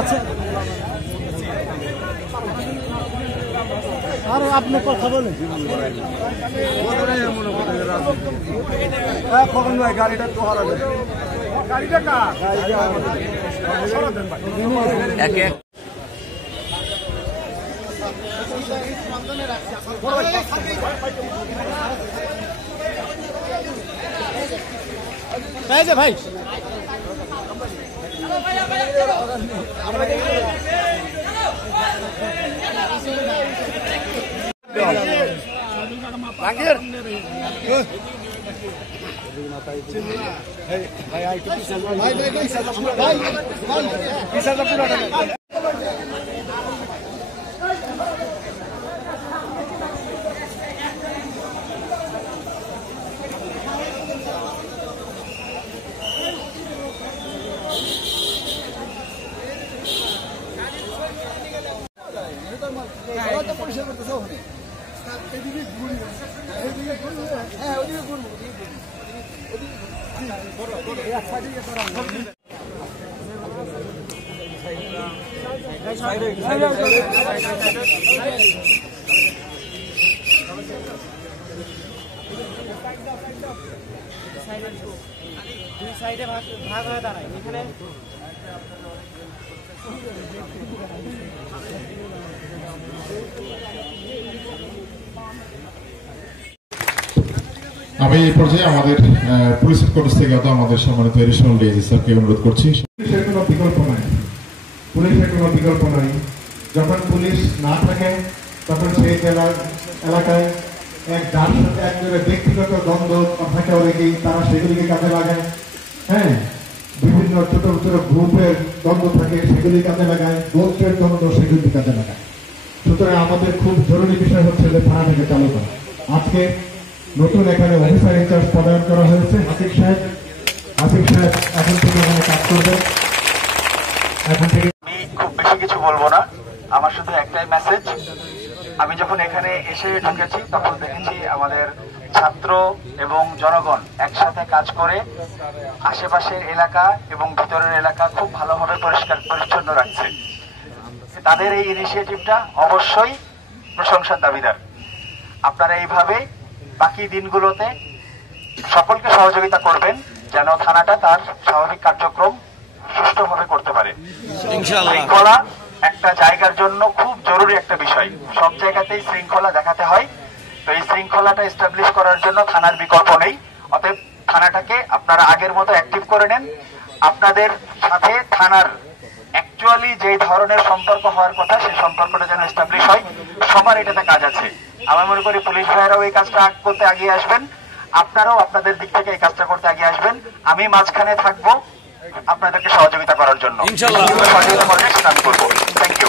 আচ্ছা আর আপনি কথা বলেন কখন ভাই গাড়িটা তো হারাবে গাড়িটা কার এক এক ভাই দুই সাইডে ভাগ হয়ে দাঁড়ায় এখানে আমি এই পর্যায়ে আমাদের পুলিশ হেডকোয়ার্টার থেকে আমাদের সম্মানিত এডিশনাল ডিআইজি স্যারকে অনুরোধ করছি। পুলিশের কোনো বিকল্প নাই, পুলিশের কোনো বিকল্প নাই। যখন পুলিশ না থাকে তখন সেই জেলার এলাকায় এক যার সাথে একজনের ব্যক্তিগত দ্বন্দ্ব থাকে অনেকেই, তারা সেগুলিকে কাজে লাগায়। হ্যাঁ, বিভিন্ন ছোট ছোট গ্রুপের দ্বন্দ্ব থাকে, সেগুলি কাজে লাগায়। গোত্রের দ্বন্দ্ব, সেগুলি কাজে লাগায়। সুতরাং আমাদের খুব জরুরি বিষয় হচ্ছে যে থানাটাকে চালু করা। আজকে নতুন এখানে অফিসার ইনচার্জ পদায়ন করা হয়েছে হাসিফ সাহেব। হাসিফ সাহেব এখন থেকে এখানে কাজ করবেন। এখন থেকে আমি খুব বেশি কিছু বলবো না, আমার শুধু একটাই মেসেজ। আমি যখন এখানে এসে ঢুকেছি তখন দেখেছি আমাদের ছাত্র এবং জনগণ একসাথে কাজ করে আশেপাশের এলাকা এবং ভিতরের এলাকা খুব ভালোভাবে পরিষ্কার পরিচ্ছন্ন রাখছে। তাদের এই ইনিশিয়েটিভটা অবশ্যই প্রশংসার দাবিদার। আপনারা এইভাবে বাকি দিনগুলোতে সকলকে সহযোগিতা করবেন যেন থানাটা তার স্বাভাবিক কার্যক্রম সুষ্ঠুভাবে করতে পারে। শৃঙ্খলা একটা জায়গার জন্য খুব জরুরি একটা বিষয়। সব জায়গাতেই শৃঙ্খলা দেখাতে হয়, তো এই শৃঙ্খলাটা এস্টাবলিশ করার জন্য থানার বিকল্প নেই। অতএব থানাটাকে আপনারা আগের মতো অ্যাক্টিভ করে নেন। আপনাদের সাথে থানার অ্যাকচুয়ালি যে ধরনের সম্পর্ক হওয়ার কথা সেই সম্পর্কটা যেন এস্টাবলিশ হয়, সবার এটাতে কাজ আছে। আমি মনে করি পুলিশ ভাইয়েরাও এই কাজটা করতে এগিয়ে আসবেন, আপনারাও আপনাদের দিক থেকে এই কাজটা করতে এগিয়ে আসবেন। আমি মাঝখানে থাকবো আপনাদেরকে সহযোগিতা করার জন্য। সহযোগিতা করলে সেটা আমি করবো। Thank you.